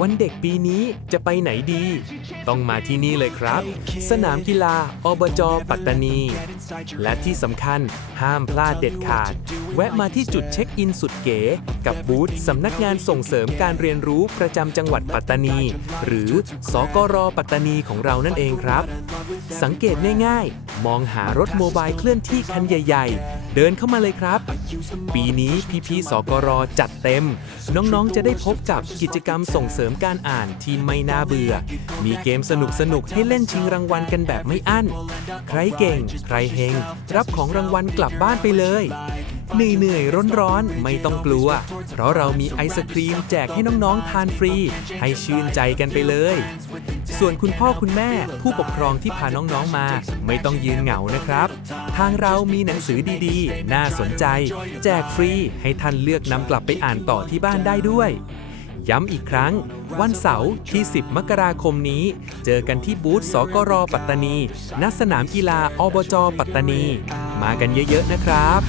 วันเด็กปีนี้จะไปไหนดี ต้องมาที่นี่เลยครับ สนามกีฬาอบจปัตตานี และที่สำคัญห้ามพลาดเด็ดขาด แวะมาที่จุดเช็คอินสุดเก๋ กับบูธสำนักงานส่งเสริมการเรียนรู้ประจำจังหวัดปัตตานี หรือสกรปัตตานีของเรานั่นเองครับ สังเกตง่ายๆ มองหารถโมบายเคลื่อนที่คันใหญ่ ๆ เดินเข้ามาเลยครับ ปีนี้พี่ๆสกรจัดเต็ม น้องๆ จะได้พบกับกิจกรรมส่งเสริมการอ่านที่ไม่น่าเบื่อ มีเกมสนุกสนุกให้เล่นชิงรางวัลกันแบบไม่อั้น ใครเก่ง ใครเฮง รับของรางวัลกลับบ้านไปเลย เหนื่อยๆร้อนร้อนๆไม่ต้องกลัว เพราะเรามีไอศครีมแจกให้น้องๆทานฟรี ให้ชื่นใจกันไปเลย ส่วนคุณพ่อคุณแม่ผู้ปกครองที่พาน้องๆมา ไม่ต้องยืนเหงานะครับ ทางเรามีหนังสือดีๆ น่าสนใจ แจกฟรีให้ท่านเลือกนำกลับไปอ่านต่อที่บ้านได้ด้วย ย้ำอีกครั้ง วันเสาร์ที่ 10 มกราคมนี้ เจอกันที่บูธสกรปัตตานี ณ สนามกีฬาอบจ ปัตตานี มากันเยอะๆนะครับ